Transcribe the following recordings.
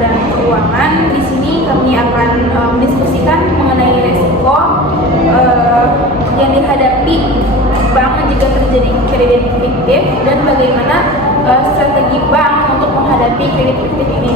dan keuangan. Di sini kami akan mendiskusikan mengenai resiko yang dihadapi bank jika terjadi kredit fiktif dan bagaimana strategi bank untuk menghadapi kredit fiktif ini.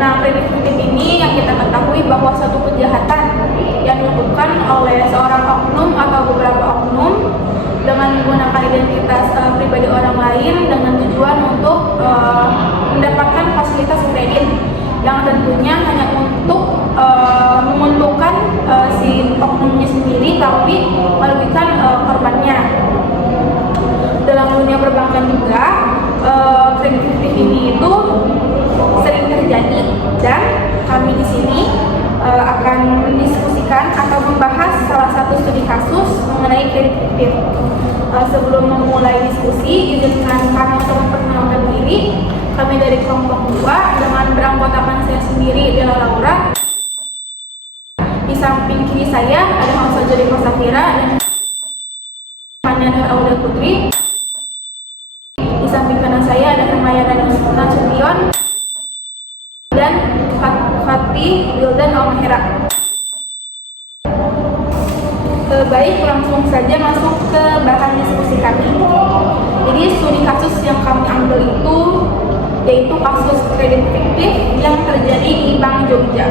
Nah, kredit fiktif ini yang kita ketahui bahwa suatu kejahatan yang dilakukan oleh seorang oknum atau beberapa oknum dengan menggunakan identitas pribadi orang lain dengan tujuan untuk mendapatkan fasilitas kredit yang tentunya hanya untuk menguntungkan si oknumnya sendiri, tapi merugikan korbannya. Dalam dunia perbankan juga kredit fiktif ini itu sering terjadi, dan kami di sini akan mendiskusikan atau membahas salah satu studi kasus mengenai kredit fiktif. Sebelum memulai diskusi, izinkan kami untuk memperkenalkan diri. Kami dari kelompok 2 dengan beranggotakan saya sendiri adalah Laura. Di samping kiri saya ada Hamsa Jody Safira dan Hanya Auda Putri. Di samping kanan saya ada Ramayana Nasution dan Fatih Wildan Almahera. Baik, langsung saja masuk ke bahan diskusi kami. Jadi studi kasus yang kami ambil itu yaitu kasus kredit fiktif yang terjadi di Bank Jogja.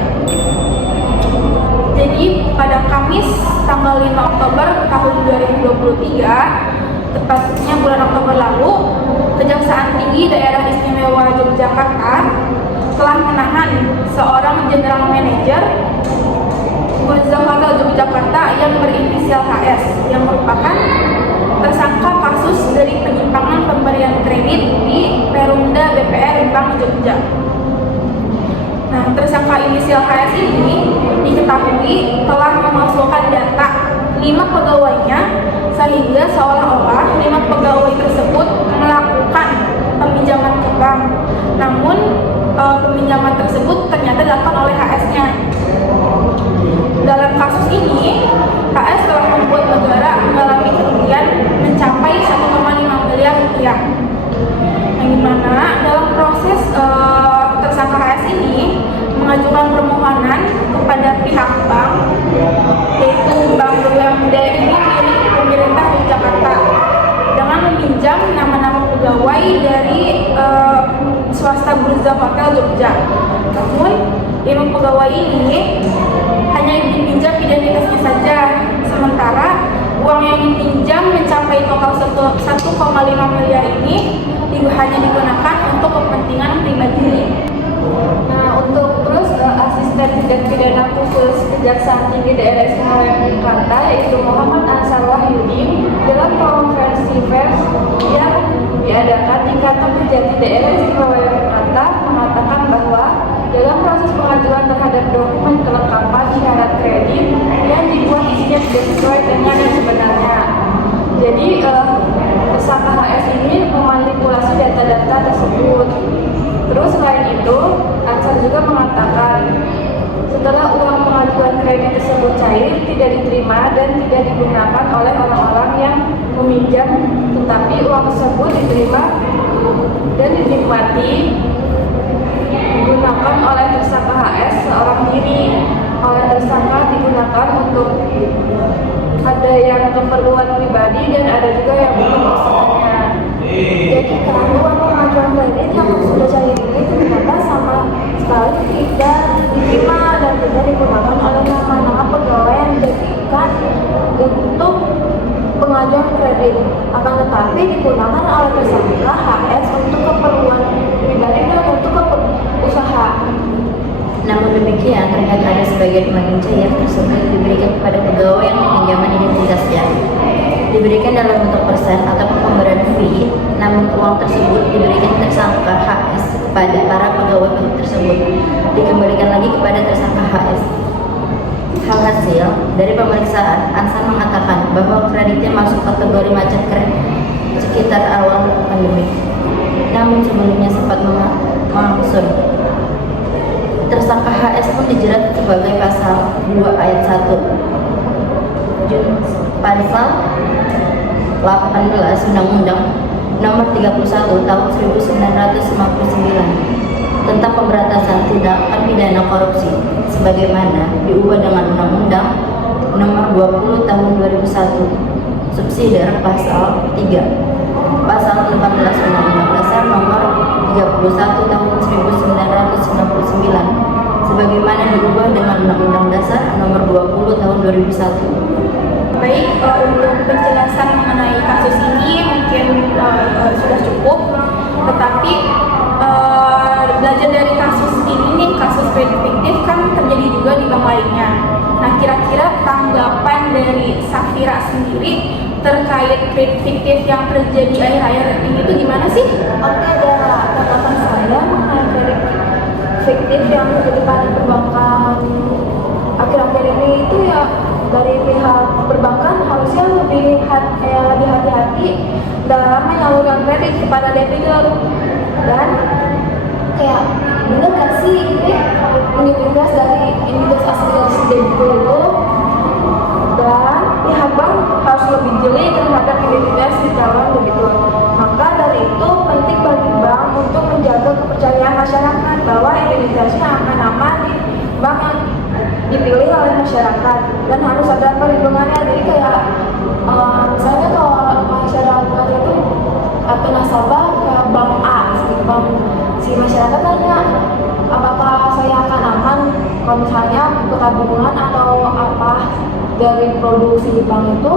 Jadi pada Kamis tanggal 5 Oktober tahun 2023, tepatnya bulan Oktober lalu, Kejaksaan Tinggi Daerah Istimewa Yogyakarta telah menahan seorang general manager Bursa Hotel Yogyakarta yang berinisial HS yang merupakan tersangka kasus dari penyimpangan pemberian kredit di Perumda BPR Bank Jogja. Nah, tersangka inisial HS ini diketahui telah memasukkan data 5 pegawainya sehingga seolah-olah 5 pegawai tersebut melakukan peminjaman ke bank. Namun peminjaman tersebut ternyata dilakukan oleh HS-nya. Dalam kasus ini, HS telah membuat negara mengalami kerugian mencapai 1,5 miliar rupiah. Yang dimana dalam proses tersangka HS ini mengajukan permohonan kepada pihak bank, yaitu Bank BUMD ini milik pemerintah Yogyakarta, dengan meminjam nama-nama pegawai dari swasta Bursa Hotel Jogja. Namun 5 pegawai ini hanya dipinjam identitasnya saja, sementara uang yang dipinjam mencapai total 1,5 miliar ini hanya digunakan untuk kepentingan pribadi. Nah, untuk terus asisten tindak pidana khusus Kejaksaan Tinggi Daerah Istimewa Yogyakarta yaitu Muhammad Ansar Wahyudi dalam konferensi pers yang diadakan di kantor Kejati Daerah Istimewa Yogyakarta mengatakan bahwa dalam proses pengajuan terhadap dokumen kelengkapan syarat kredit yang dibuat isinya tidak sesuai dengan yang sebenarnya. Jadi tersangka HS ini memanipulasi data-data tersebut. Terus selain itu, Ansar juga mengatakan setelah uang pengajuan kredit tersebut cair, tidak diterima dan tidak digunakan oleh orang-orang yang meminjam, tetapi uang tersebut diterima dan dinikmati digunakan oleh tersangka HS seorang diri. Oleh tersangka digunakan untuk ada yang keperluan pribadi dan ada juga yang untuk usahanya. Jadi karena uang pengajuan kredit yang sudah cair ini ternyata sama sekali tidak diterima dan tidak digunakan oleh nama-nama pegawai yang dijadikan untuk pengajuan kredit, akan tetapi digunakan oleh tersangka HS untuk keperluan pribadi dan untuk usaha. Namun demikian, ternyata ada sebagian uang cair tersebut diberikan kepada pegawai yang meminjamkan identitasnya. Diberikan dalam bentuk persen atau pemberian fee, namun uang tersebut diberikan tersangka HS kepada para pegawai tersebut, dikembalikan lagi kepada tersangka HS. Hasil dari pemeriksaan, Ansar mengatakan bahwa kreditnya masuk kategori macet kredit sekitar awal pandemi. Namun sebelumnya sempat mengangsur. Tersangka HS pun dijerat sebagai pasal 2 ayat 1 Pasal 18 Undang-Undang Nomor 31 Tahun 1959 tentang pidana korupsi sebagaimana diubah dengan Undang-Undang Nomor 20 Tahun 2001 subsidiar pasal 3 pasal 18 Undang-Undang Dasar Nomor 31 Tahun 1999 sebagaimana diubah dengan Undang-Undang Dasar Nomor 20 Tahun 2001. Baik, untuk penjelasan mengenai kasus ini mungkin sudah cukup, tetapi belajar dari kasus ini nih, kasus kredit fiktif kan terjadi juga di bank lainnya. Nah, kira-kira tanggapan dari Safira sendiri terkait kredit fiktif yang terjadi akhir-akhir ini tuh gimana sih? Oke, ada tanggapan saya mengenai kredit fiktif yang terjadi pada perbankan akhir-akhir ini itu ya, dari pihak perbankan harusnya lebih hati-hati dalam menyalurkan kredit kepada debitur. Dan kayak bener gak sih ini universitas dari indeks asli dari si debitur itu, dan pihak bank harus lebih jeli terhadap identitas si calon debitur. Maka dari itu penting bagi bank untuk menjaga kepercayaan masyarakat bahwa identitasnya akan aman di bank yang dipilih oleh masyarakat, dan harus ada perlindungannya. Jadi kayak misalnya kalau masyarakat itu atau nasabah ke bank A, si masyarakat tanya apakah saya akan aman kalau misalnya buku tabungan atau apa dari produksi di bank itu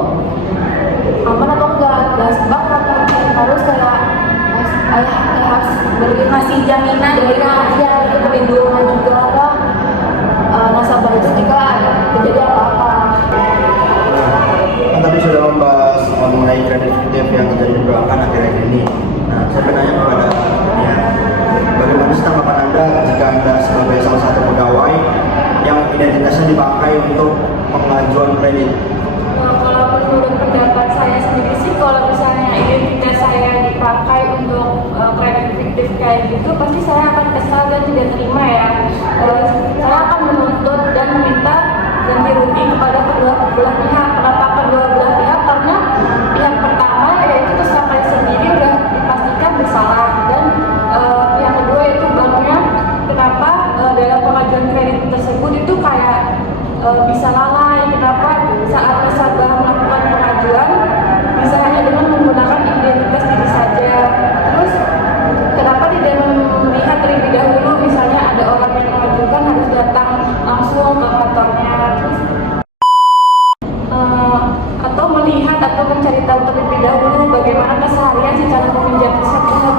aman atau enggak, dan bank harus kayak harus Masih jaminan dari perlindungan juga ke nasabah itu jika terjadi apa-apa. Kan tadi sudah membahas mengenai kredit fiktif yang terjadi di perbankan akhir-akhir ini. Nah, saya bertanya kepada ya, bagaimana sih tanggapan Anda jika Anda sebagai salah satu pegawai yang identitasnya dipakai untuk pengajuan kredit? Kalau menurut pendapat saya sendiri sih, kalau misalnya identitas saya dipakai untuk kredit fiktif kayak gitu, pasti saya akan kesal dan tidak terima ya. Saya akan menuntut dan meminta ganti rugi kepada kedua belah pihak. Kenapa kedua belah pihak? Karena pihak pertama yaitu tersangka sendiri sudah dipastikan bersalah, dan pihak kedua itu banknya, kenapa dalam pengajuan kredit tersebut itu kayak bisa lalai. Kenapa saat nasabah melakukan pengajuan bisa hanya dengan menggunakan identitas diri saja. Terus kenapa tidak melihat terlebih dahulu, misalnya ada orang yang mengajukan harus datang langsung ke kantornya, terus atau melihat atau mencari tahu terlebih dahulu bagaimana keseharian si calon peminjam tersebut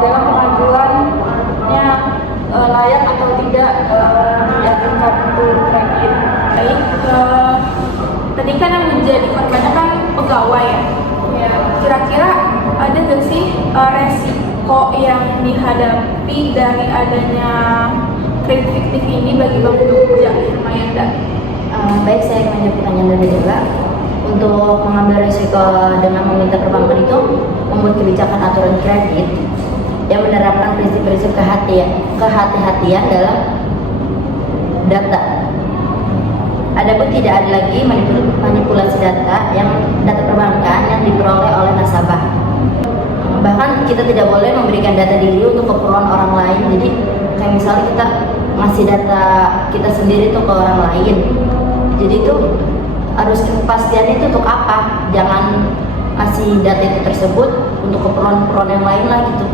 dalam pengajuannya layak atau tidak diajukan untuk kredit. Baik, tadi kan yang menjadi korbannya kan pegawai ya. Kira-kira ada nggak sih resiko yang dihadapi dari adanya kredit fiktif ini bagi bank bekerja, Mayanda? Baik, saya akan menjawab pertanyaan dari Dewa. Untuk mengambil risiko dengan meminta perbankan itu membuat kebijakan aturan kredit yang menerapkan prinsip-prinsip kehati-hatian dalam data. Adapun tidak ada lagi manipulasi data perbankan yang diperoleh oleh nasabah. Bahkan kita tidak boleh memberikan data diri untuk keperluan orang lain. Jadi kayak misalnya kita ngasih data kita sendiri tuh ke orang lain. Jadi itu harus kepastian itu untuk apa? Jangan ngasih data itu tersebut untuk keperluan yang lain lah gitu.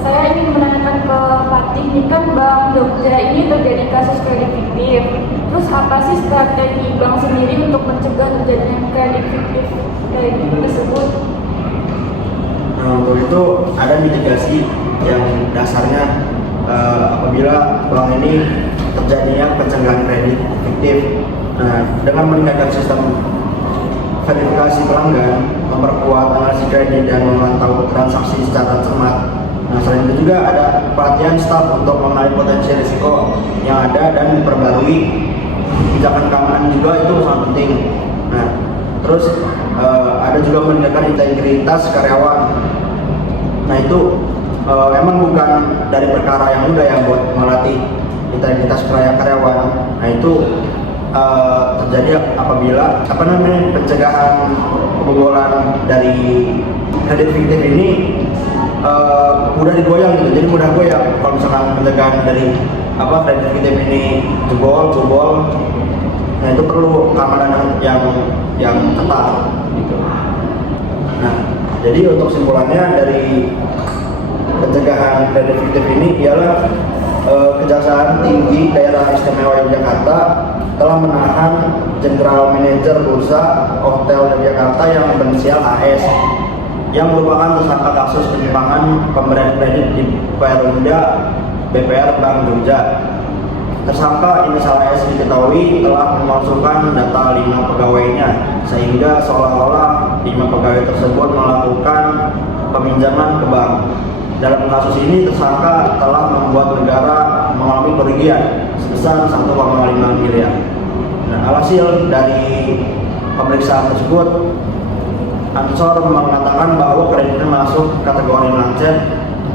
Saya ingin menanyakan ke Fatih, ini kan Bank Jogja ini terjadi kasus kredit fiktif. Terus apa sih strategi bank sendiri untuk mencegah terjadinya kredit fiktif kayak gitu tersebut? Nah, untuk itu ada mitigasi yang dasarnya apabila bank ini terjadinya pencegahan kredit fiktif. Nah, dengan meningkatkan sistem verifikasi pelanggan, memperkuat analisis kredit dan memantau transaksi secara cermat. Nah, selain itu juga ada pelatihan staf untuk mengenali potensi risiko yang ada dan diperbarui kebijakan keamanan juga, itu sangat penting. Nah, terus ada juga meningkatkan integritas karyawan. Nah, itu emang bukan dari perkara yang mudah ya buat melatih integritas karyawan. Nah, itu terjadi apabila pencegahan kebobolan dari kredit fiktif ini mudah digoyang gitu. Jadi mudah goyang kalau misalkan pencegahan pencegahan dari kredit fiktif ini jebol, nah itu perlu keamanan yang ketat gitu. Nah, jadi untuk simpulannya dari pencegahan kredit fiktif ini ialah Kejaksaan Tinggi Daerah Istimewa Yogyakarta telah menahan General Manager Bursa Hotel Yogyakarta yang berinisial AS yang merupakan tersangka kasus penyimpangan pemberian kredit di Perumda BPR Bank Jogja. Tersangka inisial AS diketahui telah memalsukan data 5 pegawainya sehingga seolah-olah 5 pegawai tersebut melakukan peminjaman ke bank. Dalam kasus ini tersangka telah membuat negara mengalami kerugian sebesar 1,5 miliar. Nah, alhasil dari pemeriksaan tersebut, Ansor mengatakan bahwa kreditnya masuk kategori macet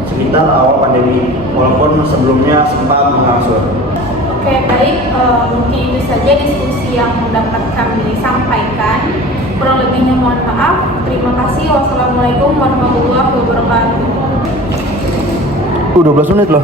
sekitar awal pandemi, walaupun sebelumnya sempat mengangsur. Oke, baik, mungkin itu saja diskusi yang dapat kami sampaikan. Kurang lebihnya mohon maaf. Terima kasih. Wassalamualaikum warahmatullahi wabarakatuh. 12 menit loh.